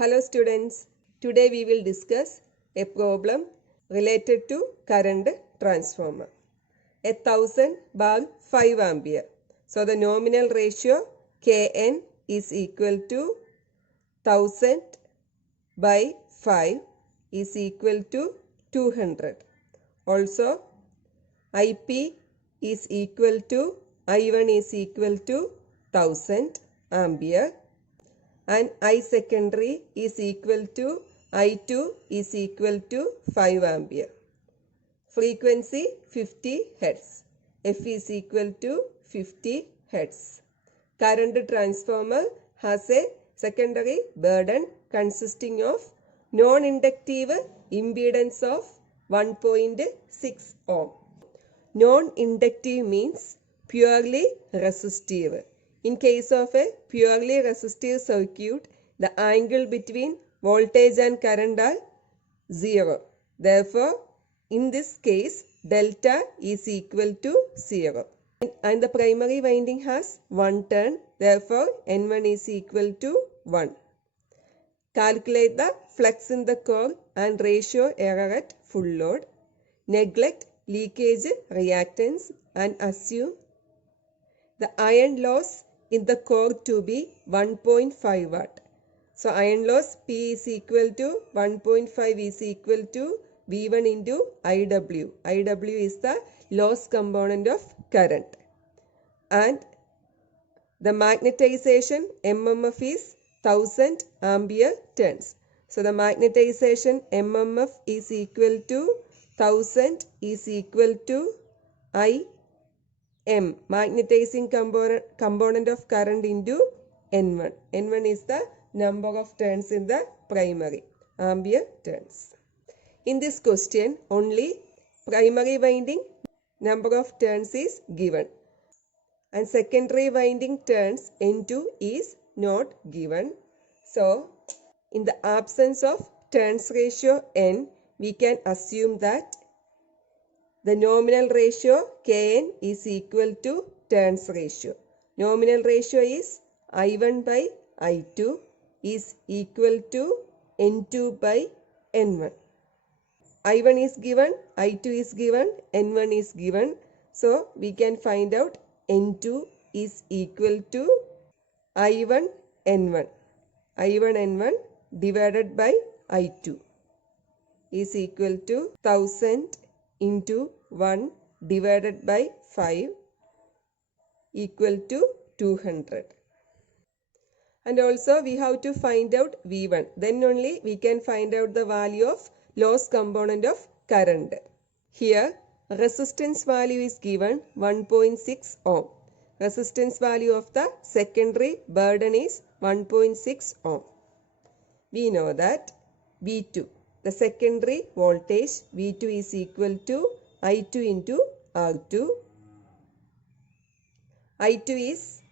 Hello students, today we will discuss a problem related to current transformer. 1000 bar 5 ampere. So the nominal ratio Kn is equal to 1000 by 5 is equal to 200. Also Ip is equal to I1 is equal to 1000 ampere. And I secondary is equal to I2 is equal to 5 ampere. Frequency 50 Hz. F is equal to 50 Hz. Current transformer has a secondary burden consisting of non-inductive impedance of 1.6 ohm. Non-inductive means purely resistive. In case of a purely resistive circuit, the angle between voltage and current are 0. Therefore, in this case, delta is equal to 0. And the primary winding has 1 turn. Therefore, N1 is equal to 1. Calculate the flux in the core and ratio error at full load. Neglect leakage reactance and assume the iron loss in the core to be 1.5 watt. So iron loss P is equal to 1.5 is equal to V1 into IW. IW is the loss component of current. And the magnetization MMF is 1000 ampere turns. So the magnetization MMF is equal to 1000 is equal to M, magnetizing component of current into N1. N1 is the number of turns in the primary, ampere turns. In this question, only primary winding number of turns is given. And secondary winding turns N2 is not given. So, in the absence of turns ratio N, we can assume that the nominal ratio Kn is equal to turns ratio. Nominal ratio is I1 by I2 is equal to N2 by N1. I1 is given, I2 is given, N1 is given. So we can find out N2 is equal to I1 N1. I1 N1 divided by I2 is equal to 1000 into 1 divided by 5 equal to 200. And also we have to find out V1. Then only we can find out the value of loss component of current. Here resistance value is given 1.6 ohm. Resistance value of the secondary burden is 1.6 ohm. We know that V2. The secondary voltage V2 is equal to I2 into R2. I2 is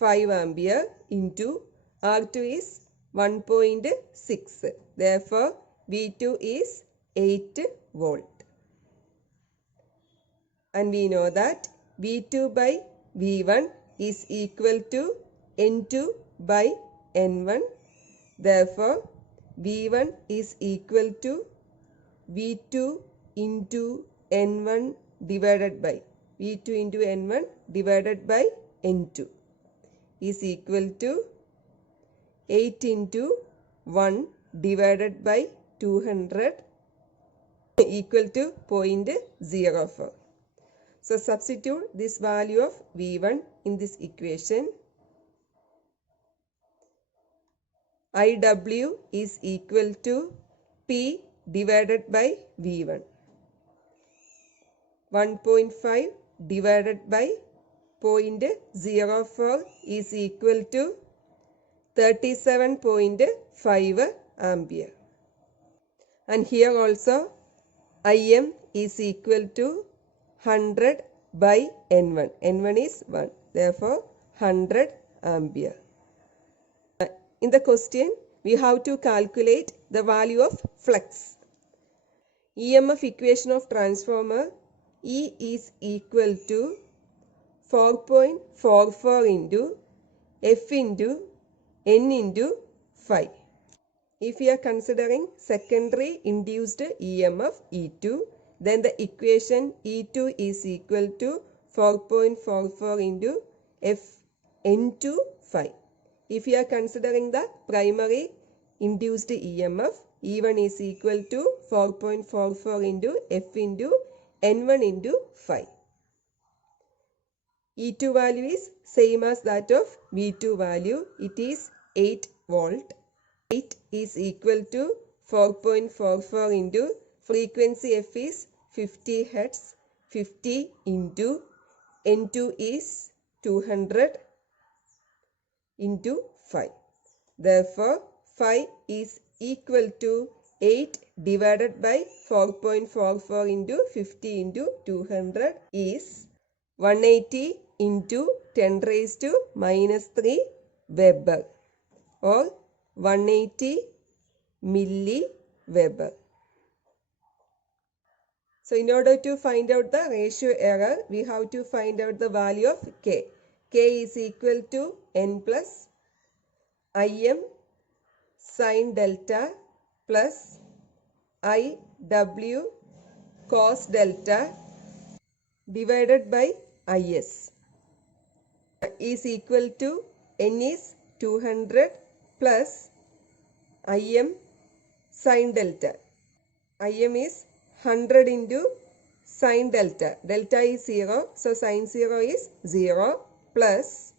5 ampere into R2 is 1.6. Therefore, V2 is 8 volt. And we know that V2 by V1 is equal to N2 by N1. Therefore, V1 is equal to V2 into N1 divided by V2 into N1 divided by N2 is equal to 8 into 1 divided by 200 equal to 0.04. So substitute this value of V1 in this equation. IW is equal to P divided by V1. 1.5 divided by 0.04 is equal to 37.5 ampere. And here also Im is equal to 100 by N1. N1 is 1. Therefore 100 ampere. In the question, we have to calculate the value of flux. EMF equation of transformer E is equal to 4.44 into F into N into 5. If we are considering secondary induced EMF E2, then the equation E2 is equal to 4.44 into Fn2 5. If we are considering the primary induced EMF, E1 is equal to 4.44 into F into N1 into 5. E2 value is same as that of V2 value. It is 8 volt. 8 is equal to 4.44 into frequency F is 50 Hz. 50 into N2 is 200 into 5. Therefore, 5 is equal to 8 divided by 4.44 into 50 into 200 is 180 into 10 raised to minus 3 Weber or 180 milliweber. So in order to find out the ratio error, we have to find out the value of K. K is equal to N plus Im sin delta plus IW cos delta divided by Is is equal to N is 200 plus Im sin delta. Im is 100 into sin delta. Delta is 0. So sin 0 is 0 plus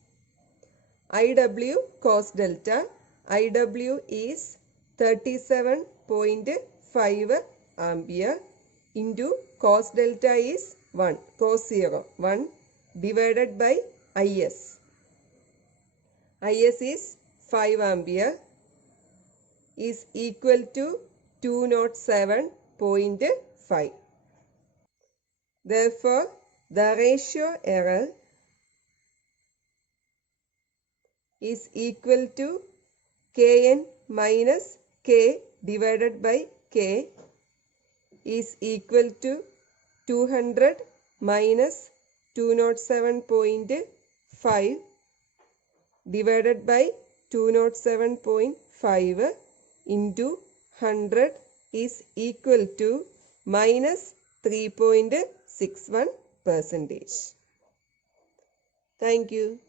IW cos delta. IW is 37.5 ampere into cos delta is 1. Cos 0. 1 divided by Is. Is is 5 ampere is equal to 207.5. Therefore, the ratio error is equal to Kn minus K divided by K is equal to 200 minus 207.5 divided by 207.5 into 100 is equal to minus 3.61%. Thank you.